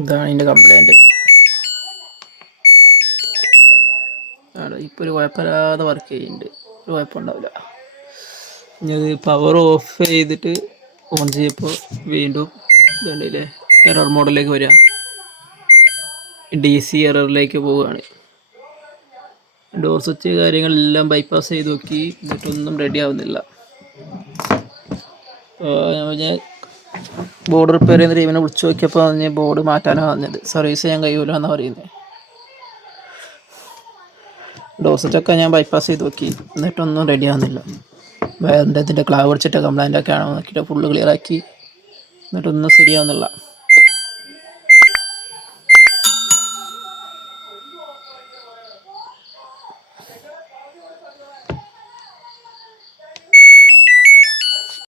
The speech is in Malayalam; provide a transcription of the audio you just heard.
ഇതാണ് ഇതിൻ്റെ കംപ്ലൈൻറ്റ്. ഇപ്പോൾ ഒരു കുഴപ്പമില്ലാതെ വർക്ക് ചെയ്യുന്നുണ്ട്, ഒരു കുഴപ്പമുണ്ടാവില്ല. ഇനി അത് പവർ ഓഫ് ചെയ്തിട്ട് ഓൺ ചെയ്യപ്പോൾ വീണ്ടും ഇതുണ്ടല്ലേ എറർ മോഡിലേക്ക് വരിക, DC എററിലേക്ക് പോവുകയാണ്. ഡോർ സ്വിച്ച് കാര്യങ്ങളെല്ലാം ബൈപ്പാസ് ചെയ്ത് നോക്കി, എന്നിട്ടൊന്നും റെഡി ആവുന്നില്ല. ഞാൻ ബോർഡ് റിപ്പയർ ചെയ്യുന്ന ടീമിനെ വിളിച്ച് നോക്കിയപ്പോൾ പറഞ്ഞ് ബോർഡ് മാറ്റാനാണ് പറഞ്ഞത്, സർവീസ് ചെയ്യാൻ കഴിയൂല എന്നാണ് പറയുന്നത്. ഡോർ സ്വിച്ചൊക്കെ ഞാൻ ബൈപ്പാസ് ചെയ്ത് നോക്കി, എന്നിട്ടൊന്നും റെഡി ആവുന്നില്ല. വേറെ ഇതിൻ്റെ ക്ലാവ് അടിച്ചിട്ട് കംപ്ലൈൻ്റ് ഒക്കെ ആണോ നോക്കിയിട്ട് ഫുള്ള് ക്ലിയർ ആക്കി, എന്നിട്ടൊന്നും ശരിയാവുന്നില്ല.